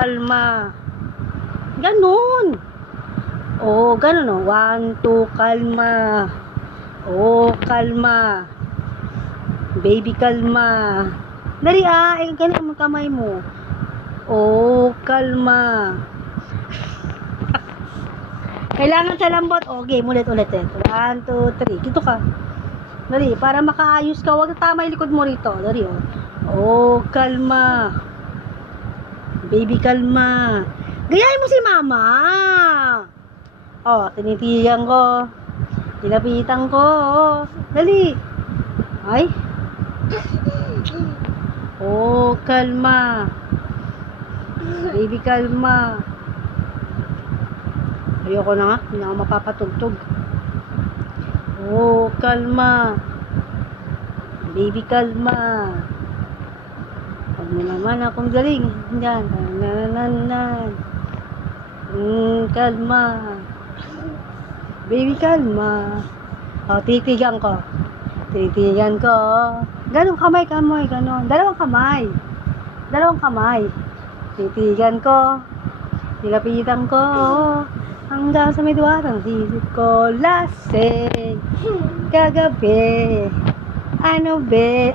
kalma. Ganun. Oh, ganun oh. 1, 2, kalma. Oh, kalma. Baby, kalma. Dali ganun ang kamay mo. Oh, kalma. Kailangan sa lambot. Oh, game, ulit. 1, 2, 3. Dito ka. Dali, para makaayos ka. Huwag tama yung likod mo rito. Dali, oh. Oh, kalma. Baby, kalma. Gayahin mo si mama. Oh, tinitigan ko. Tinapitan ko. Oh, dali. Ay. Oh, kalma. Baby, kalma. Ayoko na nga. Hindi na ako mapapatugtog. Oh, kalma. Baby, kalma. Huwag mo naman akong galing. Yan. Kalma. Baby, kalma. O, titigan ko. Titigan ko. Ganun, kamay. Ganun. Dalawang kamay. Titigan ko. Nilapitan ko. Hanggang sa may duwarang sisip ko. Lasing. Kagabi. Ano be?